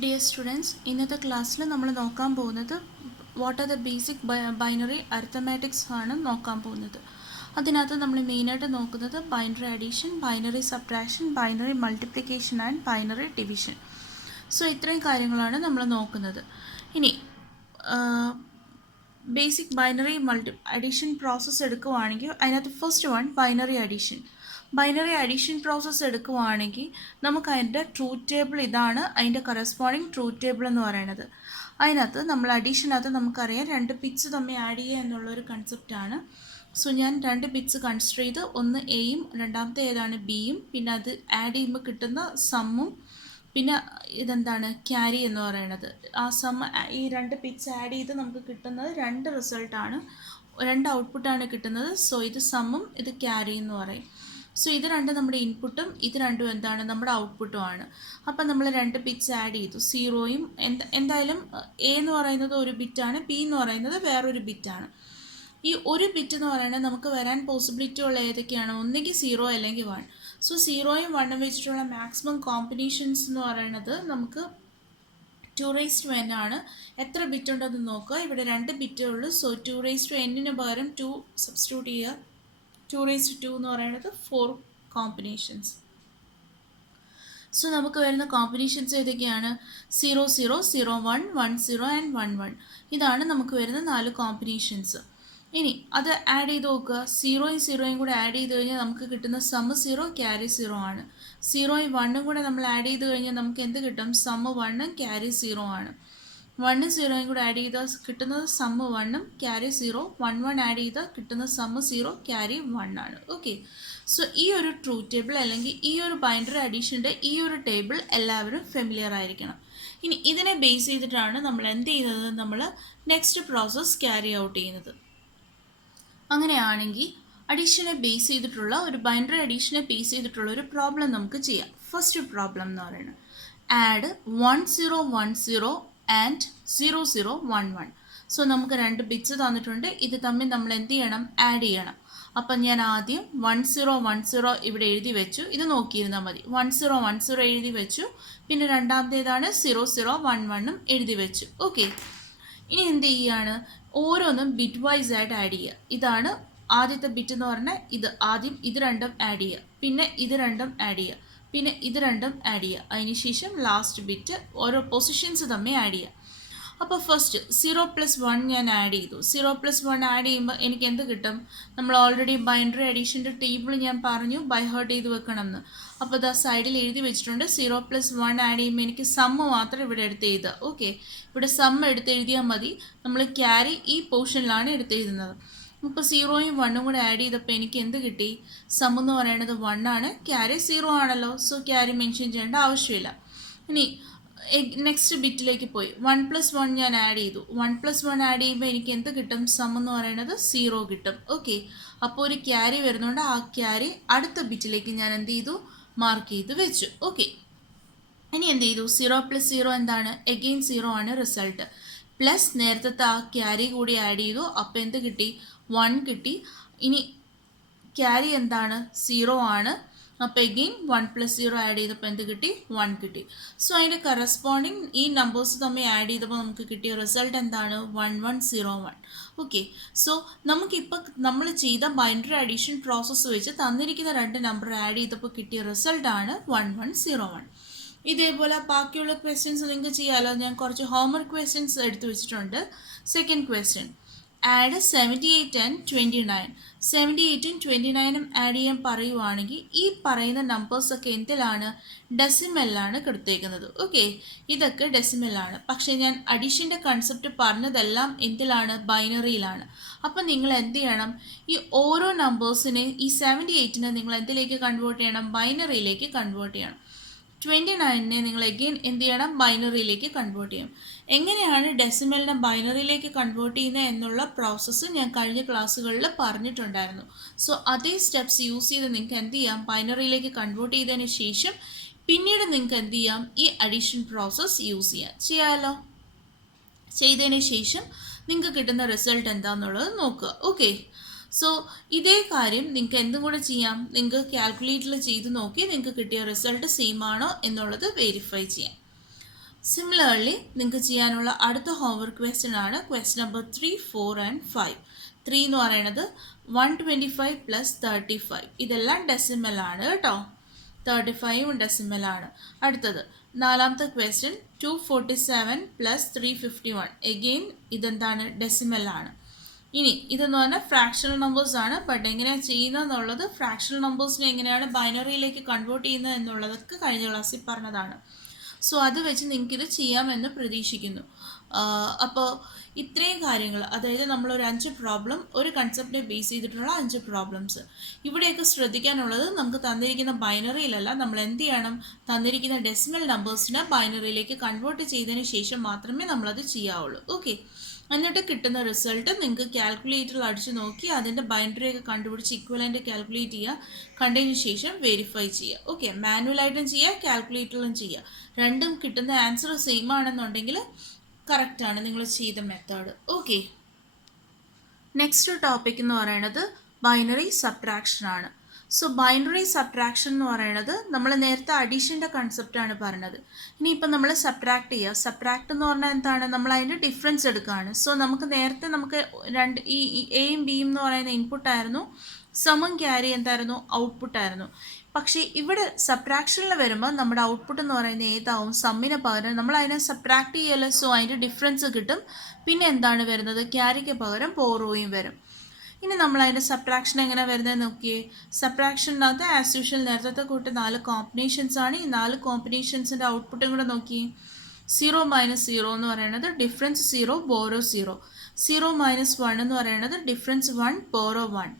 Dear students, ഇന്നത്തെ ക്ലാസ്സിൽ നമ്മൾ നോക്കാൻ പോകുന്നത് what are the basic binary arithmetics ആണ് നോക്കാൻ പോകുന്നത്. അതിനകത്ത് നമ്മൾ മെയിനായിട്ട് നോക്കുന്നത് binary addition, binary subtraction, binary multiplication and binary division. So ഇത്രയും കാര്യങ്ങളാണ് നമ്മൾ നോക്കുന്നത്. ഇനി ബേസിക് ബൈനറി അഡീഷൻ പ്രോസസ്സ് എടുക്കുവാണെങ്കിൽ അതിനകത്ത് first one binary addition. Binary addition process എടുക്കുവാണെങ്കിൽ നമുക്ക് അതിൻ്റെ ട്രൂത്ത് ടേബിൾ ഇതാണ്, അതിൻ്റെ കറസ്പോണ്ടിങ് ട്രൂത്ത് ടേബിൾ എന്ന് പറയുന്നത്. അതിനകത്ത് നമ്മൾ അഡീഷനകത്ത് നമുക്കറിയാം രണ്ട് ബിറ്റ്സ് തമ്മിൽ ആഡ് ചെയ്യുക എന്നുള്ളൊരു കൺസെപ്റ്റാണ്. സോ ഞാൻ രണ്ട് ബിറ്റ്സ് കൺസിഡർ ചെയ്ത് ഒന്ന് എയും രണ്ടാമത്തെ ഏതാണ് ബിയും, പിന്നെ അത് ആഡ് ചെയ്യുമ്പോൾ കിട്ടുന്ന സമ്മും, പിന്നെ ഇതെന്താണ് ക്യാരി എന്ന് പറയുന്നത്. ആ സമ്മ് ഈ രണ്ട് ബിറ്റ്സ് ആഡ് ചെയ്ത് നമുക്ക് കിട്ടുന്നത് രണ്ട് റിസൾട്ടാണ്, രണ്ട് ഔട്ട്പുട്ടാണ് കിട്ടുന്നത്. സോ ഇത് സമ്മും ഇത് ക്യാരി എന്ന് പറയും. സോ ഇത് രണ്ടും നമ്മുടെ ഇൻപുട്ടും ഇത് രണ്ടും എന്താണ് നമ്മുടെ ഔട്ട്പുട്ടും ആണ്. അപ്പം നമ്മൾ രണ്ട് ബിറ്റ്സ് ആഡ് ചെയ്തു, സീറോയും എന്തായാലും എ എന്ന് പറയുന്നത് ഒരു ബിറ്റാണ്, ബി എന്ന് പറയുന്നത് വേറൊരു ബിറ്റാണ്. ഈ ഒരു ബിറ്റ് എന്ന് പറയുന്നത് നമുക്ക് വരാൻ പോസിബിലിറ്റി ഉള്ള ഏതൊക്കെയാണ്, ഒന്നുകിൽ സീറോ അല്ലെങ്കിൽ വൺ. സോ സീറോയും വണ്ണും വെച്ചിട്ടുള്ള മാക്സിമം കോമ്പിനേഷൻസ് എന്ന് പറയുന്നത് നമുക്ക് 2n ആണ്. എത്ര ബിറ്റ് ഉണ്ടെന്ന് നോക്കുക. ഇവിടെ രണ്ട് ബിറ്റേ ഉള്ളൂ. സോ 2n പകരം 2 സബ്സ്റ്റിറ്റ്യൂട്ട് ചെയ്യുക. 2 എന്ന് പറയുന്നത് 4 കോമ്പിനേഷൻസ്. സോ നമുക്ക് വരുന്ന കോമ്പിനേഷൻസ് ഏതൊക്കെയാണ്? 0 0 0 1 1 0 ആൻഡ് 1 1. ഇതാണ് നമുക്ക് വരുന്ന 4 കോമ്പിനേഷൻസ്. ഇനി അത് ആഡ് ചെയ്ത് നോക്കുക. സീറോയും സീറോയും കൂടെ ആഡ് ചെയ്ത് കഴിഞ്ഞാൽ നമുക്ക് കിട്ടുന്ന സമ്മ് 0 ക്യാരി 0 ആണ്. സീറോയും വണ്ണും കൂടെ നമ്മൾ ആഡ് ചെയ്ത് കഴിഞ്ഞാൽ നമുക്ക് എന്ത് കിട്ടും? സമ്മ് 1 ക്യാരി 0 ആണ്. 1 0 കൂടെ ആഡ് ചെയ്താൽ കിട്ടുന്നത് സമ്മ് 1 ക്യാരി 0. 1 1 ആഡ് ചെയ്താൽ കിട്ടുന്ന സമ്മ് 0 ക്യാരി 1 ആണ്. ഓക്കെ, സോ ഈ ഒരു ട്രൂത്ത് ടേബിൾ അല്ലെങ്കിൽ ഈ ഒരു ബൈനറി അഡീഷൻ്റെ ഈ ഒരു ടേബിൾ എല്ലാവരും ഫെമിലിയർ ആയിരിക്കണം. ഇനി ഇതിനെ ബേസ് ചെയ്തിട്ടാണ് നമ്മൾ എന്ത് ചെയ്യുന്നത്? നമ്മൾ നെക്സ്റ്റ് പ്രോസസ്സ് ക്യാരി ഔട്ട് ചെയ്യുന്നത്. അങ്ങനെയാണെങ്കിൽ അഡീഷനെ ബേസ് ചെയ്തിട്ടുള്ള ഒരു ബൈനറി അഡീഷനെ ബേസ് ചെയ്തിട്ടുള്ള ഒരു പ്രോബ്ലം നമുക്ക് ചെയ്യാം. ഫസ്റ്റ് പ്രോബ്ലം എന്ന് പറയുന്നത് ആഡ് 1010 ആൻഡ് 0011. സോ നമുക്ക് രണ്ട് ബിറ്റ്സ് തന്നിട്ടുണ്ട്, ഇത് തമ്മിൽ നമ്മൾ എന്ത് ചെയ്യണം? ആഡ് ചെയ്യണം. അപ്പം ഞാൻ ആദ്യം 1010 ഇവിടെ എഴുതി വെച്ചു, ഇത് നോക്കിയിരുന്നാൽ മതി. 1010 എഴുതി വെച്ചു, പിന്നെ രണ്ടാമത്തേതാണ് 0011 എഴുതി വെച്ചു. ഓക്കെ, ഇനി എന്ത് ചെയ്യുകയാണ്? ഓരോന്നും ബിറ്റ് വൈസ് ആയിട്ട് ആഡ് ചെയ്യുക. ഇതാണ് ആദ്യത്തെ ബിറ്റ് എന്ന് പറഞ്ഞാൽ ഇത് ആദ്യം ഇത് രണ്ടും ആഡ് ചെയ്യുക, പിന്നെ ഇത് രണ്ടും ആഡ് ചെയ്യുക, പിന്നെ ഇത് രണ്ടും ആഡ് ചെയ്യുക. അതിനുശേഷം ലാസ്റ്റ് ബിറ്റ് ഓരോ പൊസിഷൻസ് തമ്മിൽ ആഡ് ചെയ്യുക. അപ്പോൾ ഫസ്റ്റ് 0+1 ഞാൻ ആഡ് ചെയ്തു. 0+1 ആഡ് ചെയ്യുമ്പോൾ എനിക്ക് എന്ത് കിട്ടും? നമ്മൾ ഓൾറെഡി ബൈനറി അഡീഷൻ്റെ ടേബിൾ ഞാൻ പറഞ്ഞു ബൈ ഹാർട്ട് ചെയ്ത് വെക്കണം എന്ന്. അപ്പോൾ ഇതാ സൈഡിൽ എഴുതി വെച്ചിട്ടുണ്ട്. 0+1 ആഡ് ചെയ്യുമ്പോൾ എനിക്ക് സമ്മ് മാത്രം ഇവിടെ എടുത്ത് എഴുതുക. ഓക്കെ, ഇവിടെ സമ്മ് എടുത്ത് എഴുതിയാൽ മതി. നമ്മൾ ക്യാരി ഈ പോർഷനിലാണ് എടുത്ത് എഴുതുന്നത്. ഇപ്പോൾ സീറോയും വണ്ണും കൂടെ ആഡ് ചെയ്തപ്പോൾ എനിക്ക് എന്ത് കിട്ടി? സം എന്ന് പറയുന്നത് 1 ആണ്, ക്യാരി 0 ആണല്ലോ. സോ ക്യാരി മെൻഷൻ ചെയ്യേണ്ട ആവശ്യമില്ല. ഇനി നെക്സ്റ്റ് ബിറ്റിലേക്ക് പോയി 1+1 ഞാൻ ആഡ് ചെയ്തു. 1+1 ആഡ് ചെയ്യുമ്പോൾ എനിക്ക് എന്ത് കിട്ടും? സം എന്ന് പറയുന്നത് 0 കിട്ടും. ഓക്കെ, അപ്പോൾ ഒരു ക്യാരി വരുന്നുണ്ട്. ആ ക്യാരി അടുത്ത ബിറ്റിലേക്ക് ഞാൻ എന്ത് ചെയ്തു? മാർക്ക് ചെയ്ത് വെച്ചു. ഓക്കെ, ഇനി എന്ത് ചെയ്തു? 0+0 എന്താണ്? എഗെയിൻ 0 ആണ് റിസൾട്ട്. പ്ലസ് നേരത്തെ ആ ക്യാരി കൂടി ആഡ് ചെയ്തു. അപ്പോൾ എന്ത് കിട്ടി? 1 കിട്ടി. ഇനി ക്യാരി എന്താണ്? 0 ആണ്. അപ്പോൾ എഗെയിൻ 1+0 ആഡ് ചെയ്തപ്പോൾ എന്ത് കിട്ടി? 1 കിട്ടി. സോ അതിൻ്റെ കറസ്പോണ്ടിങ് ഈ നമ്പേഴ്സ് തമ്മിൽ ആഡ് ചെയ്തപ്പോൾ നമുക്ക് കിട്ടിയ റിസൾട്ട് എന്താണ്? 1101. ഓക്കെ, സോ നമുക്കിപ്പോൾ നമ്മൾ ചെയ്ത ബൈനറി അഡീഷൻ പ്രോസസ്സ് വെച്ച് തന്നിരിക്കുന്ന രണ്ട് നമ്പർ ആഡ് ചെയ്തപ്പോൾ കിട്ടിയ റിസൾട്ടാണ് 1101. ഇതേപോലെ ബാക്കിയുള്ള ക്വസ്റ്റ്യൻസ് നിങ്ങൾക്ക് ചെയ്യാമല്ലോ. ഞാൻ കുറച്ച് ഹോംവർക്ക് ക്വസ്റ്റ്യൻസ് എടുത്തു വെച്ചിട്ടുണ്ട്. Second question, add 78 and 29. 78ഉം 29ഉം ആഡ് ചെയ്യാൻ പറയുവാണെങ്കിൽ ഈ പറയുന്ന നമ്പേഴ്സൊക്കെ എന്തിലാണ്? ഡെസിമലിലാണ് കൊടുത്തേക്കുന്നത്. ഓക്കെ, ഇതൊക്കെ ഡെസിമലാണ്. പക്ഷേ ഞാൻ അഡീഷൻ്റെ കൺസെപ്റ്റ് പറഞ്ഞതെല്ലാം എന്തിലാണ്? ബൈനറിയിലാണ്. അപ്പം നിങ്ങൾ എന്ത് ചെയ്യണം? ഈ ഓരോ നമ്പേഴ്സിനെ ഈ 78നെ നിങ്ങൾ എന്തിലേക്ക് കൺവേർട്ട് ചെയ്യണം? ബൈനറിയിലേക്ക് കൺവേർട്ട് ചെയ്യണം. 29നെ നിങ്ങൾ എഗെയിൻ എന്ത് ചെയ്യണം? ബൈനറിയിലേക്ക് കൺവേർട്ട് ചെയ്യും. എങ്ങനെയാണ് ഡെസിമലിനെ ബൈനറിയിലേക്ക് കൺവേർട്ട് ചെയ്യുന്നത് എന്നുള്ള പ്രോസസ്സ് ഞാൻ കഴിഞ്ഞ ക്ലാസ്സുകളിൽ പറഞ്ഞിട്ടുണ്ടായിരുന്നു. സോ അതേ സ്റ്റെപ്സ് യൂസ് ചെയ്ത് നിങ്ങൾക്ക് എന്ത് ചെയ്യാം? ബൈനറിയിലേക്ക് കൺവേർട്ട് ചെയ്തതിന് ശേഷം പിന്നീട് നിങ്ങൾക്ക് എന്ത് ചെയ്യാം? ഈ അഡീഷൻ പ്രോസസ്സ് യൂസ് ചെയ്യാമല്ലോ. ചെയ്തതിന് ശേഷം നിങ്ങൾക്ക് കിട്ടുന്ന റിസൾട്ട് എന്താണെന്നുള്ളത് നോക്കുക. ഓക്കെ, സോ ഇതേ കാര്യം നിങ്ങൾക്ക് എന്തും കൂടെ ചെയ്യാം. നിങ്ങൾക്ക് കാൽക്കുലേറ്ററിൽ ചെയ്ത് നോക്കി നിങ്ങൾക്ക് കിട്ടിയ റിസൾട്ട് സെയിം ആണോ എന്നുള്ളത് വെരിഫൈ ചെയ്യാം. സിമിലർലി നിങ്ങൾക്ക് ചെയ്യാനുള്ള അടുത്ത ഹോംവർക്ക് ക്വസ്റ്റ്യൻ ആണ് ക്വസ്റ്റ്യൻ നമ്പർ 3, 4 ആൻഡ് 5. 3 എന്ന് പറയുന്നത് 125 പ്ലസ് 35, ഇതെല്ലാം ഡെസിമൽ ആണ് കേട്ടോ. 35 ഡെസിമൽ ആണ്. അടുത്തത് നാലാമത്തെ ക്വസ്റ്റ്യൻ 247 പ്ലസ് 351, എഗെയിൻ ഇതെന്താണ്, ഡെസിമൽ ആണ്. ഇനി ഇതെന്ന് പറഞ്ഞാൽ ഫ്രാക്ഷണൽ നമ്പേഴ്സ് ആണ്. ബട്ട് എങ്ങനെയാണ് ചെയ്യുന്നത് എന്നുള്ളത്, ഫ്രാക്ഷണൽ നമ്പേഴ്സിനെ എങ്ങനെയാണ് ബൈനറിയിലേക്ക് കൺവേർട്ട് ചെയ്യുന്നത് എന്നുള്ളതൊക്കെ കഴിഞ്ഞ ക്ലാസ്സിൽ പറഞ്ഞതാണ്. സോ അത് വെച്ച് നിങ്ങൾക്കിത് ചെയ്യാമെന്ന് പ്രതീക്ഷിക്കുന്നു. അപ്പോൾ ഇത്രയും കാര്യങ്ങൾ, അതായത് നമ്മളൊരു 5 പ്രോബ്ലം, ഒരു കൺസെപ്റ്റിനെ ബേസ് ചെയ്തിട്ടുള്ള 5 പ്രോബ്ലംസ്. ഇവിടെയൊക്കെ ശ്രദ്ധിക്കാനുള്ളത്, നമുക്ക് തന്നിരിക്കുന്ന ബൈനറിയിലല്ല, നമ്മൾ എന്ത് ചെയ്യണം, തന്നിരിക്കുന്ന ഡെസിമൽ നമ്പേഴ്സിനെ ബൈനറിയിലേക്ക് കൺവേർട്ട് ചെയ്തതിന് ശേഷം മാത്രമേ നമ്മളത് ചെയ്യാവുള്ളൂ. ഓക്കെ, എന്നിട്ട് കിട്ടുന്ന റിസൾട്ട് നിങ്ങൾക്ക് കാൽക്കുലേറ്ററിൽ അടിച്ച് നോക്കി അതിൻ്റെ ബൈനറിയൊക്കെ കണ്ടുപിടിച്ച് ഇക്വലൻ്റ് കാൽക്കുലേറ്റ് ചെയ്യുക. കണ്ടതിന് ശേഷം വെരിഫൈ ചെയ്യുക. ഓക്കെ, മാനുവലായിട്ടും ചെയ്യുക, കാൽക്കുലേറ്ററിലും ചെയ്യുക. രണ്ടും കിട്ടുന്ന ആൻസർ സെയിം ആണെന്നുണ്ടെങ്കിൽ കറക്റ്റാണ് നിങ്ങൾ ചെയ്ത മെത്തേഡ്. ഓക്കെ, നെക്സ്റ്റ് ടോപ്പിക് എന്ന് പറയുന്നത് ബൈനറി സബ്ട്രാക്ഷൻ ആണ്. സോ ബൈനറി സബ്ട്രാക്ഷൻ എന്ന് പറയുന്നത് നമ്മൾ നേരത്തെ അഡീഷൻ്റെ കൺസെപ്റ്റാണ് പറഞ്ഞത്. ഇനിയിപ്പോൾ നമ്മൾ സബ്ട്രാക്ട് ചെയ്യുക. സബ്ട്രാക്ട് എന്ന് പറഞ്ഞാൽ എന്താണ്, നമ്മൾ അതിൻ്റെ ഡിഫറൻസ് എടുക്കുകയാണ്. സോ നമുക്ക് രണ്ട് ഈ എയും ബിയും എന്ന് പറയുന്ന ഇൻപുട്ടായിരുന്നു, സമം ക്യാരി എന്തായിരുന്നു, ഔട്ട്പുട്ടായിരുന്നു. പക്ഷേ ഇവിടെ സബ്ട്രാക്ഷനിൽ വരുമ്പോൾ നമ്മുടെ ഔട്ട്പുട്ട് എന്ന് പറയുന്നത് ഏതാവും, സമ്മിന് പകരം നമ്മൾ അതിനെ സബ്ട്രാക്ട് ചെയ്യല്ലോ. സോ അതിൻ്റെ ഡിഫറൻസ് കിട്ടും. പിന്നെ എന്താണ് വരുന്നത്, ക്യാരിക്ക് പകരം ബോറോയും വരും. ഇനി നമ്മൾ അതിൻ്റെ സബ്ട്രാക്ഷൻ എങ്ങനെ വരുന്നത് നോക്കിയേ. സബ്ട്രാക്ഷനകത്ത് ആസ് യൂഷ്വൽ നേരത്തെ കൂട്ട് 4 കോമ്പിനേഷൻസ് ആണ്. ഈ 4 കോമ്പിനേഷൻസിൻ്റെ ഔട്ട്പുട്ടും കൂടെ നോക്കിയേ. 0 മൈനസ് 0 എന്ന് പറയുന്നത് ഡിഫറൻസ് 0, ബോറോ 0. 0 മൈനസ് 1 എന്ന് പറയുന്നത് ഡിഫറൻസ് 1, ബോറോ 1.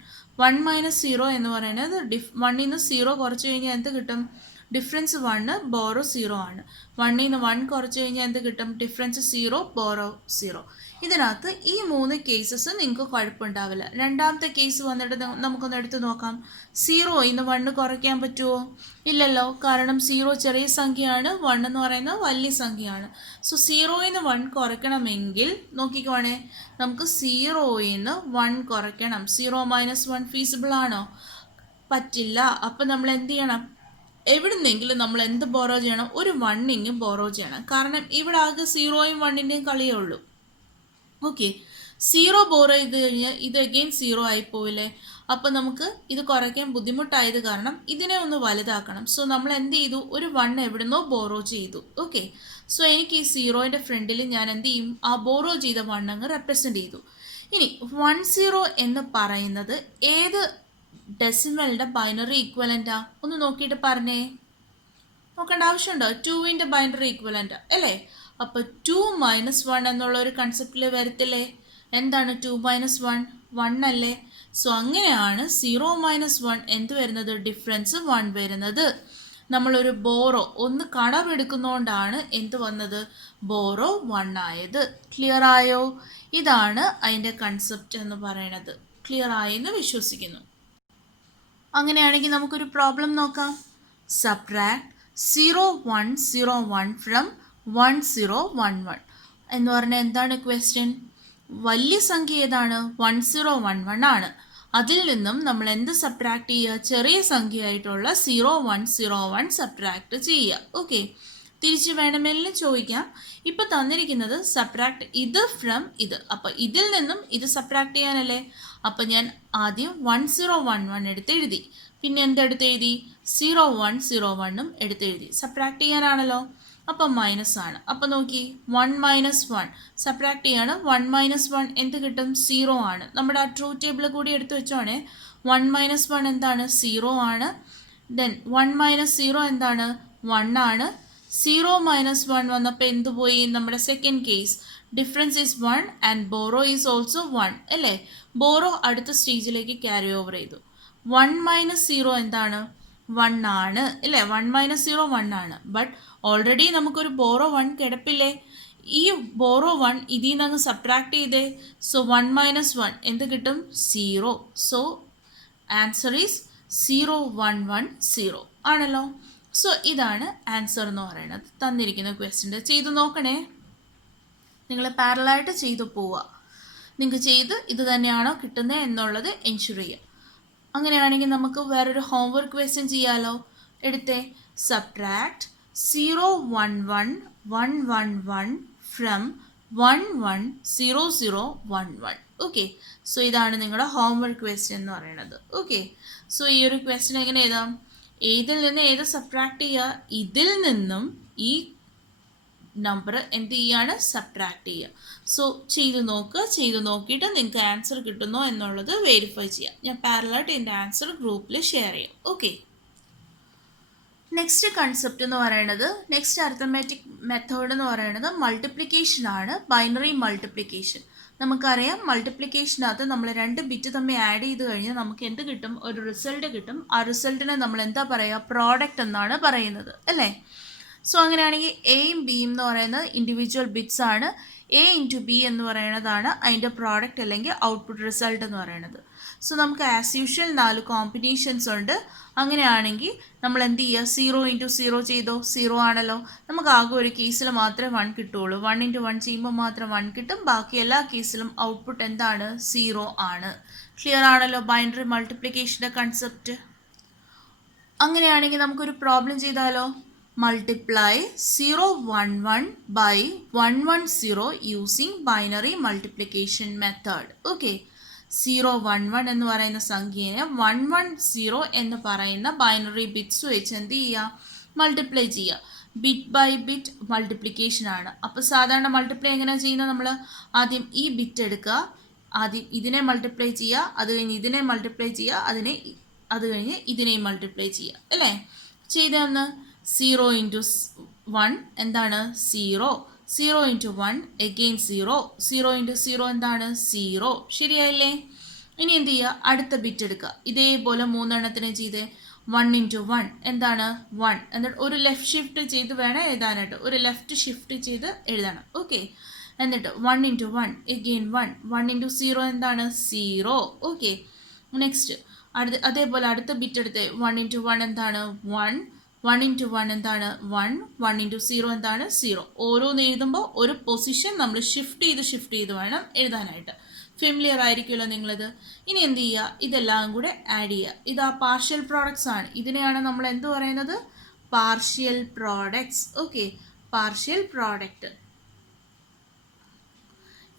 1 മൈനസ് 0 എന്ന് പറയുന്നത് 1ൽ നിന്ന് 0 കുറച്ച് കഴിഞ്ഞാൽ എന്ത് കിട്ടും, ഡിഫറൻസ് 1, ബോറോ 0 ആണ്. 1ൽ നിന്ന് 1 കുറച്ച് കഴിഞ്ഞാൽ എന്ത് കിട്ടും, ഡിഫറൻസ് 0, ബോറോ 0. ഇതിനകത്ത് ഈ 3 കേസസ് നിങ്ങൾക്ക് കുഴപ്പമുണ്ടാവില്ല. രണ്ടാമത്തെ കേസ് വന്നിട്ട് നമുക്കൊന്ന് എടുത്ത് നോക്കാം. 0ൽ നിന്ന് 1 കുറയ്ക്കാൻ പറ്റുമോ? ഇല്ലല്ലോ, കാരണം 0 ചെറിയ സംഖ്യയാണ്, 1 എന്ന് പറയുന്നത് വലിയ സംഖ്യയാണ്. സോ 0ൽ നിന്ന് 1 കുറയ്ക്കണമെങ്കിൽ നോക്കിക്കോണേ, നമുക്ക് 0ൽ നിന്ന് 1 കുറയ്ക്കണം. 0 മൈനസ് 1 ഫീസിബിൾ ആണോ? പറ്റില്ല. അപ്പം നമ്മൾ എന്ത് ചെയ്യണം, എവിടുന്നെങ്കിലും നമ്മൾ എന്ത് ബോറോ ചെയ്യണം, ഒരു 1 ബോറോ ചെയ്യണം. കാരണം ഇവിടെ ആകെ 0യും 1ൻ്റെയും കളിയേ ഉള്ളൂ. ഓക്കെ, 0 ബോറോ ചെയ്ത് കഴിഞ്ഞാൽ ഇത് അഗെയിൻ 0 ആയിപ്പോവില്ലേ. അപ്പോൾ നമുക്ക് ഇത് കുറയ്ക്കാൻ ബുദ്ധിമുട്ടായത് കാരണം ഇതിനെ ഒന്ന് വലുതാക്കണം. സോ നമ്മൾ എന്ത് ചെയ്തു, ഒരു 1 എവിടുന്നോ ബോറോ ചെയ്തു. ഓക്കെ, സോ എനിക്ക് ഈ 0ൻ്റെ ഫ്രണ്ടിൽ ഞാൻ എന്ത് ചെയ്യും, ആ ബോറോ ചെയ്ത 1 അങ്ങ് റെപ്രസെൻ്റ് ചെയ്തു. ഇനി 10 എന്ന് പറയുന്നത് ഏത് ഡെസിമലിൻ്റെ ബൈനറി ഈക്വലൻ്റാ ഒന്ന് നോക്കിയിട്ട് പറഞ്ഞേ. നോക്കേണ്ട ആവശ്യമുണ്ടോ? 2ൻ്റെ ബൈനറി ഈക്വലൻ്റ് അല്ലേ. അപ്പോൾ 2 മൈനസ് 1 എന്നുള്ള ഒരു കൺസെപ്റ്റിൽ വരത്തില്ലേ. എന്താണ് 2 മൈനസ് 1? 1 അല്ലേ. സോ അങ്ങനെയാണ് 0 മൈനസ് 1 എന്ത് വരുന്നത്, ഡിഫറൻസ് 1 വരുന്നത്. നമ്മളൊരു ബോറോ ഒന്ന് കടമെടുക്കുന്നതുകൊണ്ടാണ് എന്ത് വന്നത്, ബോറോ 1 ആയത്. ക്ലിയർ ആയോ? ഇതാണ് അതിൻ്റെ കൺസെപ്റ്റ് എന്ന് പറയുന്നത്. ക്ലിയർ ആയെന്ന് വിശ്വസിക്കുന്നു. അങ്ങനെയാണെങ്കിൽ നമുക്കൊരു പ്രോബ്ലം നോക്കാം. സബ്ട്രാക്ട് 0101 ഫ്രം 1011 എന്ന് പറഞ്ഞാൽ എന്താണ് ക്വസ്റ്റ്യൻ? വലിയ സംഖ്യ ഏതാണ്? 1011 ആണ്. അതിൽ നിന്നും നമ്മൾ എന്ത് സബ്ട്രാക്ട് ചെയ്യുക, ചെറിയ സംഖ്യയായിട്ടുള്ള 0101 സബ്ട്രാക്ട് ചെയ്യുക. ഓക്കെ, തിരിച്ച് വേണമെങ്കിലും ചോദിക്കാം. ഇപ്പോൾ തന്നിരിക്കുന്നത് സബ്ട്രാക്ട് ഇത് ഫ്രം ഇത്. അപ്പോൾ ഇതിൽ നിന്നും ഇത് സബ്ട്രാക്ട് ചെയ്യാനല്ലേ. അപ്പോൾ ഞാൻ ആദ്യം 1011 എടുത്തെഴുതി, പിന്നെ എന്തെടുത്ത് എഴുതി, 0101 എടുത്തെഴുതി. സബ്ട്രാക്ട് ചെയ്യാനാണല്ലോ, അപ്പോൾ മൈനസ് ആണ്. അപ്പോൾ നോക്കി 1 മൈനസ് 1 സബ്ട്രാക്ട് ചെയ്യാണ്. 1 മൈനസ് 1 എന്ത് കിട്ടും, 0 ആണ്. നമ്മുടെ ആ ട്രൂ ടേബിൾ കൂടി എടുത്ത് വെച്ചോണേ. 1 മൈനസ് 1 എന്താണ്, 0 ആണ്. ദെൻ 1 മൈനസ് 0 എന്താണ്, 1 ആണ്. 0 മൈനസ് 1 വന്നപ്പോൾ എന്ത് പോയി, നമ്മുടെ second case difference is 1 and borrow is also 1 അല്ലേ. ബോറോ അടുത്ത സ്റ്റേജിലേക്ക് ക്യാരി ഓവർ ചെയ്തു. 1 മൈനസ് 0 എന്താണ്, 1 ആണ് അല്ലേ. 1 മൈനസ് 0 1 ആണ്. ബട്ട് ഓൾറെഡി നമുക്കൊരു ബോറോ 1 കിടപ്പില്ലേ. ഈ ബോറോ 1 ഇതിൽ നിന്ന് അങ്ങ് സബ്ട്രാക്ട് ചെയ്തേ. സോ 1 മൈനസ് 1 എന്ത് കിട്ടും, 0. സോ ആൻസർ ഈസ് 0110 ആണല്ലോ. സോ ഇതാണ് ആൻസർ എന്ന് പറയുന്നത്. തന്നിരിക്കുന്ന ക്വസ്റ്റ്യൻ്റെ ചെയ്ത് നോക്കണേ. നിങ്ങൾ പാരലായിട്ട് ചെയ്തു പോവുക. നിങ്ങൾക്ക് ചെയ്ത് ഇത് തന്നെയാണോ കിട്ടുന്നത് എന്നുള്ളത് എൻഷുർ ചെയ്യുക. അങ്ങനെയാണെങ്കിൽ നമുക്ക് വേറൊരു ഹോംവർക്ക് ക്വസ്റ്റ്യൻ ചെയ്യാമല്ലോ. എടുത്തേ. Subtract 01111 from 110011. ഓക്കെ, സോ ഇതാണ് നിങ്ങളുടെ ഹോംവർക്ക് ക്വസ്റ്റ്യൻ എന്ന് പറയുന്നത്. ഓക്കെ, സോ ഈ ഒരു ക്വസ്റ്റ്യൻ എങ്ങനെ എഴുതാം? ഏതിൽ നിന്ന് ഏത് സബ്ട്രാക്ട് ചെയ്യുക? ഇതിൽ നിന്നും ഈ നമ്പർ എന്ത് ചെയ്യാണ്? സബ്ട്രാക്ട് ചെയ്യുക. സോ ചെയ്ത് നോക്കുക. ചെയ്ത് നോക്കിയിട്ട് നിങ്ങൾക്ക് ആൻസർ കിട്ടുന്നോ എന്നുള്ളത് വെരിഫൈ ചെയ്യാം. ഞാൻ പാരലായിട്ട് എൻ്റെ ആൻസർ ഗ്രൂപ്പിൽ ഷെയർ ചെയ്യാം. ഓക്കെ, നെക്സ്റ്റ് കൺസെപ്റ്റ് എന്ന് പറയുന്നത്, നെക്സ്റ്റ് അരിത്തമാറ്റിക് മെത്തേഡ് എന്ന് പറയുന്നത് മൾട്ടിപ്ലിക്കേഷൻ ആണ്. Binary multiplication. നമുക്കറിയാം, മൾട്ടിപ്ലിക്കേഷനകത്ത് നമ്മൾ 2 ബിറ്റ് തമ്മിൽ ആഡ് ചെയ്ത് കഴിഞ്ഞാൽ നമുക്ക് എന്ത് കിട്ടും? ഒരു റിസൾട്ട് കിട്ടും. ആ റിസൾട്ടിനെ നമ്മൾ എന്താ പറയുക? പ്രോഡക്റ്റ് എന്നാണ് പറയുന്നത്, അല്ലേ? സോ അങ്ങനെയാണെങ്കിൽ എയും ബിയും എന്ന് പറയുന്നത് ഇൻഡിവിജ്വൽ ബിറ്റ്സ് ആണ്. എ ഇൻറ്റു ബി എന്ന് പറയുന്നതാണ് അതിൻ്റെ പ്രോഡക്റ്റ് അല്ലെങ്കിൽ ഔട്ട്പുട്ട് റിസൾട്ട് എന്ന് പറയുന്നത്. സോ നമുക്ക് ആസ് യൂഷ്വൽ 4 കോമ്പിനേഷൻസ് ഉണ്ട്. അങ്ങനെയാണെങ്കിൽ നമ്മൾ എന്ത് ചെയ്യുക? 0 ഇൻറ്റു 0 ചെയ്തോ? 0 ആണല്ലോ. നമുക്ക് ആകെ ഒരു കേസിൽ മാത്രമേ 1 കിട്ടുള്ളൂ. 1 ഇൻറ്റു 1 ചെയ്യുമ്പോൾ മാത്രം 1 കിട്ടും. ബാക്കി എല്ലാ കേസിലും ഔട്ട്പുട്ട് എന്താണ്? 0 ആണ്. ക്ലിയർ ആണല്ലോ ബൈനറി മൾട്ടിപ്ലിക്കേഷൻ്റെ കൺസെപ്റ്റ്? അങ്ങനെയാണെങ്കിൽ നമുക്കൊരു പ്രോബ്ലം ചെയ്താലോ? Multiply 011 by 110 using binary multiplication method. Okay, 011 എന്ന് പറയുന്ന സംഖ്യയെ 110 എന്ന് പറയുന്ന ബൈനറി ബിറ്റ്സ് വെച്ച് എന്ത് ചെയ്യുക? മൾട്ടിപ്ലൈ ചെയ്യുക. ബിറ്റ് ബൈ ബിറ്റ് മൾട്ടിപ്ലിക്കേഷൻ ആണ്. അപ്പോൾ സാധാരണ മൾട്ടിപ്ലൈ എങ്ങനെയാണ് ചെയ്യുന്നത്? നമ്മൾ ആദ്യം ഈ ബിറ്റ് എടുക്കുക, ആദ്യം ഇതിനെ മൾട്ടിപ്ലൈ ചെയ്യുക, അത് കഴിഞ്ഞ് ഇതിനെ മൾട്ടിപ്ലൈ ചെയ്യുക, അത് കഴിഞ്ഞ് ഇതിനെയും മൾട്ടിപ്ലൈ ചെയ്യുക, അല്ലേ? ചെയ്തെന്ന് 0 ഇൻറ്റു 1 എന്താണ്? 0. 0 ഇൻറ്റു 1 എഗെയിൻ 0. 0 ഇൻറ്റു 0 എന്താണ്? 0. ശരിയായില്ലേ? ഇനി എന്ത് ചെയ്യുക? അടുത്ത ബിറ്റ് എടുക്കുക. ഇതേപോലെ 3 എണ്ണത്തിനെ ചെയ്തേ. 1 ഇൻറ്റു 1 എന്താണ്? 1. എന്നിട്ട് ഒരു ലെഫ്റ്റ് ഷിഫ്റ്റ് ചെയ്ത് വേണം എഴുതാനായിട്ട്. ഒരു ലെഫ്റ്റ് ഷിഫ്റ്റ് ചെയ്ത് എഴുതണം. ഓക്കെ, എന്നിട്ട് 1 ഇൻറ്റു 1 എഗെയിൻ 1. 1 ഇൻറ്റു 0 എന്താണ്? 0. ഓക്കെ, നെക്സ്റ്റ് അതേപോലെ അടുത്ത ബിറ്റ് എടുത്തേ. 1 ഇൻറ്റു 1 എന്താണ്? 1. 1 ഇൻറ്റു 1 എന്താണ്? 1. 1 ഇൻറ്റു 0 എന്താണ്? 0. ഓരോന്ന് എഴുതുമ്പോൾ ഒരു പൊസിഷൻ നമ്മൾ ഷിഫ്റ്റ് ചെയ്ത് വേണം എഴുതാനായിട്ട്. ഫെമിലിയർ ആയിരിക്കുമല്ലോ നിങ്ങളിത്. ഇനി എന്ത് ചെയ്യുക? ഇതെല്ലാം കൂടെ ആഡ് ചെയ്യുക. ഇതാ പാർഷ്യൽ പ്രോഡക്ട്സ് ആണ്. ഇതിനെയാണ് നമ്മൾ എന്ത് പറയുന്നത്? Partial products. Okay, partial product.